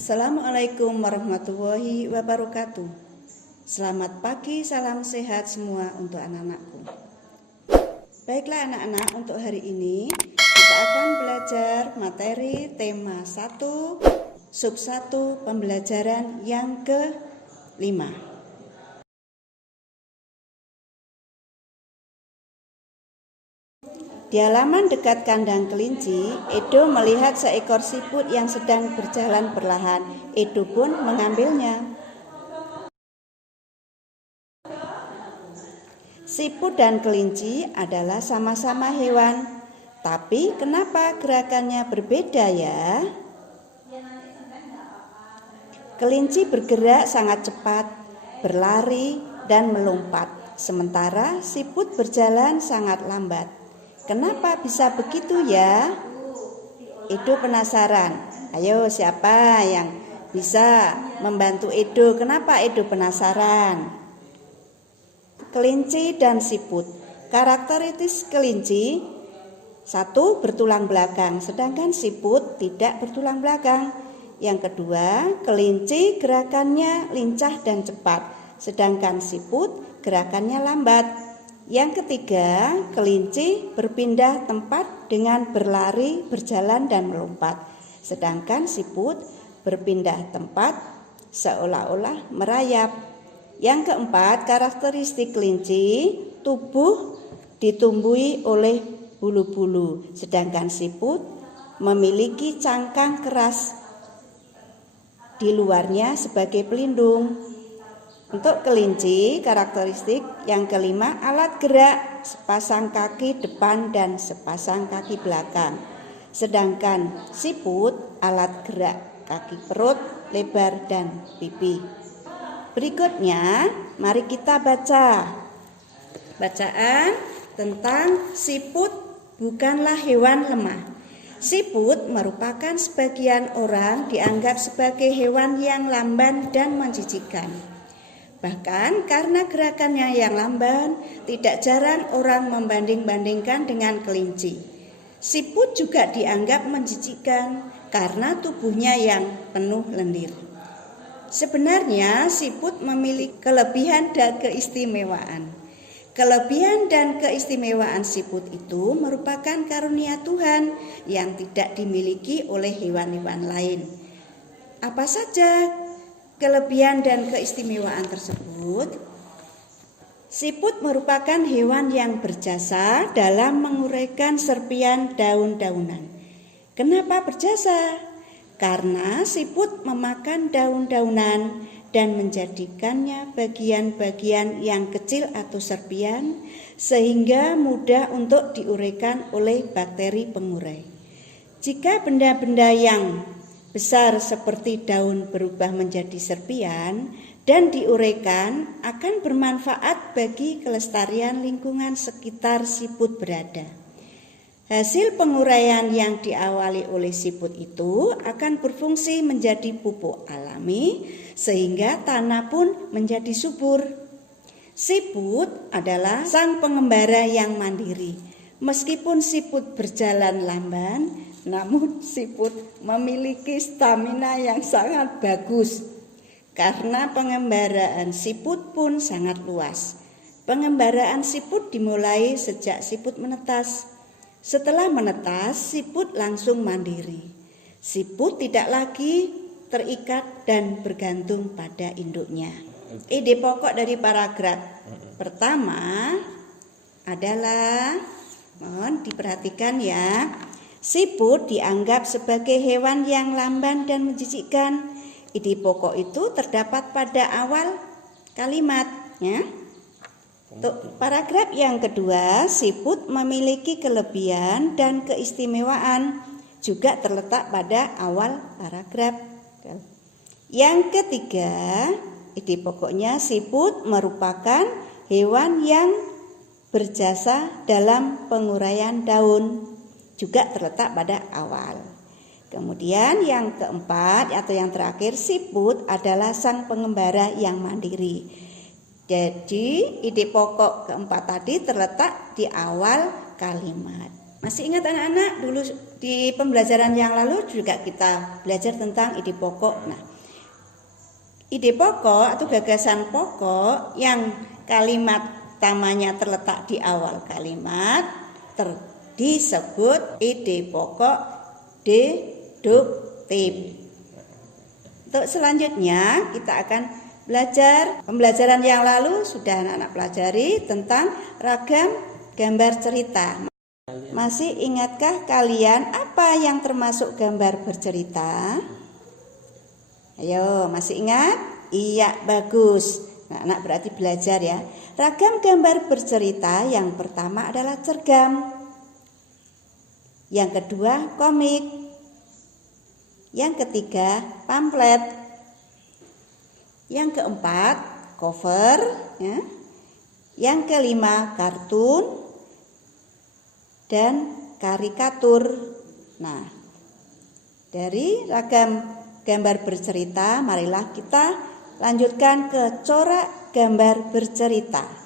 Assalamualaikum warahmatullahi wabarakatuh. Selamat pagi, salam sehat semua untuk anak-anakku. Baiklah anak-anak, untuk hari ini kita akan belajar materi tema 1 sub 1 pembelajaran yang ke-5. Di halaman dekat kandang kelinci, Edo melihat seekor siput yang sedang berjalan perlahan. Edo pun mengambilnya. Siput dan kelinci adalah sama-sama hewan, tapi kenapa gerakannya berbeda ya? Kelinci bergerak sangat cepat, berlari dan melompat, sementara siput berjalan sangat lambat. Kenapa bisa begitu ya? Edo penasaran. Ayo, siapa yang bisa membantu Edo? Kenapa Edo penasaran? Kelinci dan siput. Karakteristik kelinci, 1, bertulang belakang, sedangkan siput tidak bertulang belakang. Yang kedua, kelinci gerakannya lincah dan cepat, sedangkan siput gerakannya lambat. Yang ketiga, kelinci berpindah tempat dengan berlari, berjalan, dan melompat. Sedangkan siput berpindah tempat seolah-olah merayap. Yang keempat, karakteristik kelinci, tubuh ditumbuhi oleh bulu-bulu. Sedangkan siput memiliki cangkang keras di luarnya sebagai pelindung. Untuk kelinci, karakteristik yang kelima, alat gerak, sepasang kaki depan dan sepasang kaki belakang. Sedangkan siput, alat gerak, kaki perut, lebar dan pipi. Berikutnya, mari kita baca. Bacaan tentang siput bukanlah hewan lemah. Siput merupakan sebagian orang dianggap sebagai hewan yang lamban dan menjijikkan. Bahkan karena gerakannya yang lamban, tidak jarang orang membanding-bandingkan dengan kelinci. Siput juga dianggap menjijikkan karena tubuhnya yang penuh lendir. Sebenarnya siput memiliki kelebihan dan keistimewaan. Kelebihan dan keistimewaan siput itu merupakan karunia Tuhan yang tidak dimiliki oleh hewan-hewan lain. Apa saja kelebihan dan keistimewaan tersebut? Siput merupakan hewan yang berjasa dalam menguraikan serpian daun-daunan. Kenapa berjasa? Karena siput memakan daun-daunan dan menjadikannya bagian-bagian yang kecil atau serpian, sehingga mudah untuk diuraikan oleh bakteri pengurai. Jika benda-benda yang besar seperti daun berubah menjadi serpian dan diuraikan, akan bermanfaat bagi kelestarian lingkungan sekitar siput berada. Hasil penguraian yang diawali oleh siput itu akan berfungsi menjadi pupuk alami sehingga tanah pun menjadi subur. Siput adalah sang pengembara yang mandiri. Meskipun siput berjalan lamban, namun siput memiliki stamina yang sangat bagus. Karena pengembaraan siput pun sangat luas. Pengembaraan siput dimulai sejak siput menetas. Setelah menetas, siput langsung mandiri. Siput tidak lagi terikat dan bergantung pada induknya. Ide pokok dari paragraf pertama adalah, mohon diperhatikan ya, siput dianggap sebagai hewan yang lamban dan menjijikkan. Ide pokok itu terdapat pada awal kalimat ya. Untuk paragraf yang kedua, siput memiliki kelebihan dan keistimewaan, juga terletak pada awal paragraf. Yang ketiga, ide pokoknya siput merupakan hewan yang berjasa dalam penguraian daun, juga terletak pada awal. Kemudian yang keempat atau yang terakhir, siput adalah sang pengembara yang mandiri. Jadi ide pokok keempat tadi terletak di awal kalimat. Masih ingat anak-anak dulu di pembelajaran yang lalu juga kita belajar tentang ide pokok. Nah, ide pokok atau gagasan pokok yang kalimat utamanya terletak di awal kalimat disebut ide pokok deduktif. Untuk selanjutnya kita akan belajar pembelajaran yang lalu sudah anak-anak pelajari tentang ragam gambar cerita. Masih ingatkah kalian apa yang termasuk gambar bercerita? Ayo, masih ingat? Iya, bagus. Nah, anak berarti belajar ya. Ragam gambar bercerita yang pertama adalah cergam. Yang kedua, komik. Yang ketiga, pamflet. Yang keempat, cover. Ya. Yang kelima, kartun dan karikatur. Nah, dari ragam gambar bercerita, marilah kita lanjutkan ke corak gambar bercerita.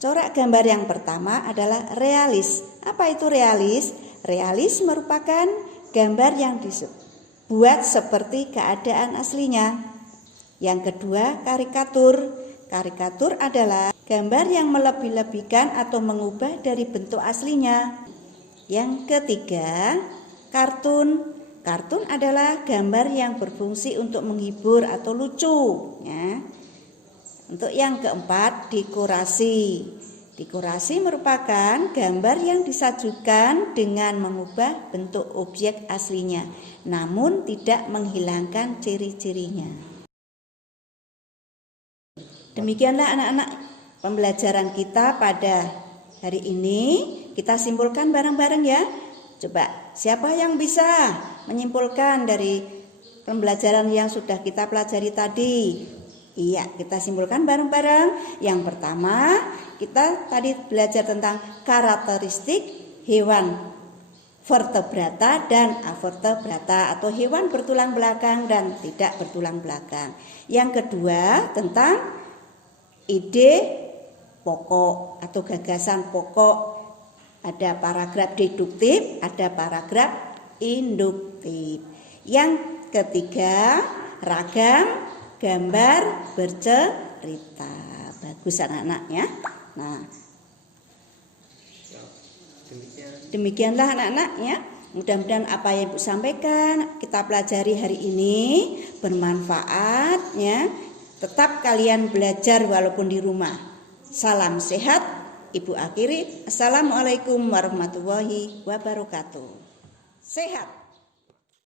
Corak gambar yang pertama adalah realis. Apa itu realis? Realis merupakan gambar yang dibuat seperti keadaan aslinya. Yang kedua, karikatur. Karikatur adalah gambar yang melebih-lebihkan atau mengubah dari bentuk aslinya. Yang ketiga, kartun. Kartun adalah gambar yang berfungsi untuk menghibur atau lucu. Ya. Untuk yang keempat, dekorasi. Dekorasi merupakan gambar yang disajikan dengan mengubah bentuk objek aslinya, namun tidak menghilangkan ciri-cirinya. Demikianlah anak-anak pembelajaran kita pada hari ini. Kita simpulkan bareng-bareng ya. Coba siapa yang bisa menyimpulkan dari pembelajaran yang sudah kita pelajari tadi? Iya, kita simpulkan bareng-bareng. Yang pertama, kita tadi belajar tentang karakteristik hewan vertebrata dan avertebrata atau hewan bertulang belakang dan tidak bertulang belakang. Yang kedua, tentang ide pokok atau gagasan pokok. Ada paragraf deduktif, ada paragraf induktif. Yang ketiga, ragam gambar bercerita. Bagus anak-anak ya. Nah, demikianlah anak-anak ya. Mudah-mudahan apa yang Ibu sampaikan kita pelajari hari ini bermanfaat ya. Tetap kalian belajar walaupun di rumah. Salam sehat. Ibu akhiri. Assalamualaikum warahmatullahi wabarakatuh. Sehat.